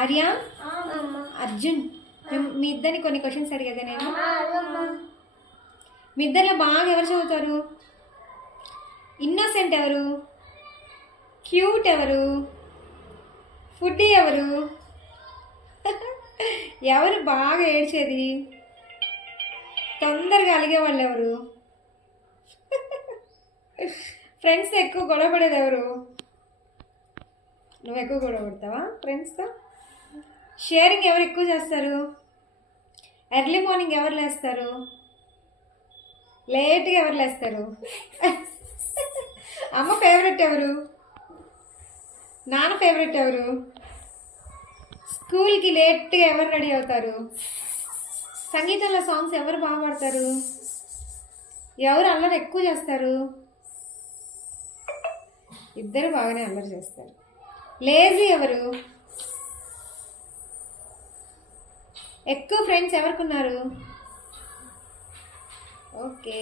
ఆర్య, అర్జున్, మీ ఇద్దరిని కొన్ని క్వశ్చన్స్ అడిగేదా నేను? మీ ఇద్దరిలో బాగా ఎవరు చదువుతారు? ఇన్నోసెంట్ ఎవరు? క్యూట్ ఎవరు? ఫుడ్డీ ఎవరు? ఎవరు బాగా ఏడ్చేది? తొందరగా అలిగే వాళ్ళు ఎవరు? ఫ్రెండ్స్ ఎక్కువ గొడవ పడేది ఎవరు? నువ్వు ఎక్కువ గొడవ పడతావా ఫ్రెండ్స్తో? షేరింగ్ ఎవరు ఎక్కువ చేస్తారు? ఎర్లీ మార్నింగ్ ఎవరు లేస్తారు? లేట్గా ఎవరు లేస్తారు? అమ్మ ఫేవరెట్ ఎవరు? నాన్న ఫేవరెట్ ఎవరు? స్కూల్కి లేట్గా ఎవరు రెడీ అవుతారు? సంగీతంలో సాంగ్స్ ఎవరు బాగా పాడతారు? ఎవరు అల్లరి ఎక్కువ చేస్తారు? ఇద్దరు బాగానే అల్లరి చేస్తారు. లేజీ ఎవరు? ఎక్కువ ఫ్రెండ్స్ ఎవరికి ఉన్నారు? ఓకే.